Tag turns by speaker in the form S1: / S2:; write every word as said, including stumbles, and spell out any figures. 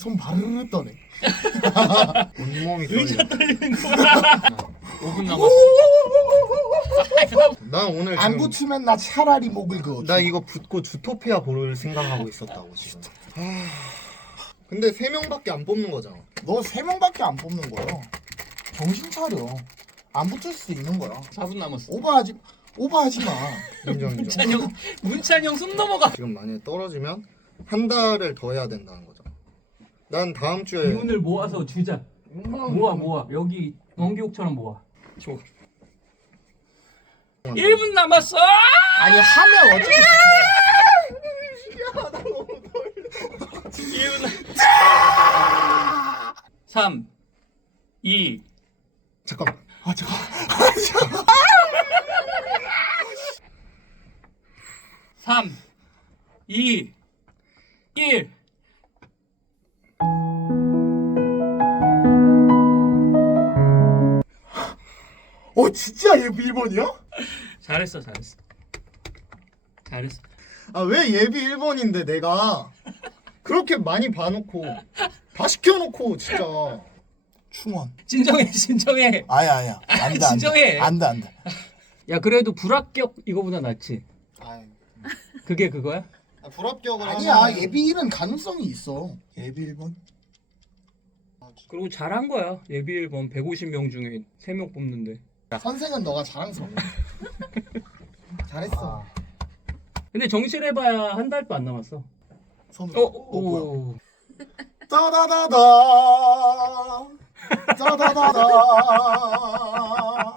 S1: 손 바르르 떠네.
S2: 온몸이
S3: 의자
S2: 떨려.
S3: 떨리는 거야. 오 분 남았어.
S2: 난 오늘
S1: 안
S2: 지금
S1: 붙으면 나 차라리 목을 그어.
S2: 나 이거 붙고 주토피아 볼 생각하고 있었다고 지금. 하... 근데 세 명밖에 안 뽑는 거잖아.
S1: 너 세 명밖에 안 뽑는 거야. 정신 차려. 안 붙을 수 있는 거야.
S3: 사 분 남았어.
S1: 오버하지 오버하지 마.
S2: 인정 인정.
S3: 문찬영 문찬영 숨 넘어가.
S2: 지금 만약에 떨어지면 한 달을 더 해야 된다는 거잖아. 난 다음 주에
S3: 기운을 모아서 주자. 모아 모아. 여기 원기옥처럼 모아. 줘. 일 분 남았어.
S1: 아니 하면 어떻게?
S3: 일 분. 삼, 이,
S2: 잠깐만.
S1: 아 잠깐.
S3: 삼, 이, 일.
S1: 어 진짜 얘 일 번이야?
S3: 잘했어, 잘했어. 잘했어.
S2: 아 왜 예비 일 번인데 내가 그렇게 많이 봐놓고 다 시켜놓고 진짜.
S1: 충원.
S3: 진정해, 진정해.
S1: 아야 아야. 안돼 안돼.
S3: 진정해.
S1: 안돼 안돼.
S3: 야, 그래도 불합격 이거보다 낫지.
S2: 아이,
S3: 그게 그거야?
S2: 아, 불합격을
S1: 아니야
S2: 하면은
S1: 예비 일은 가능성이 있어. 예비 일 번.
S3: 그리고 잘한 거야. 예비 일 번 백오십 명 중에 세 명 뽑는데.
S1: 선생은 너가 자랑스러워. 잘했어.
S2: 아,
S3: 근데 정실해봐야 한 달도 안 남았어.
S1: 손으로.
S3: 어,
S1: 어, 뭐야?
S3: 오.
S1: 따다다다. 따다다다.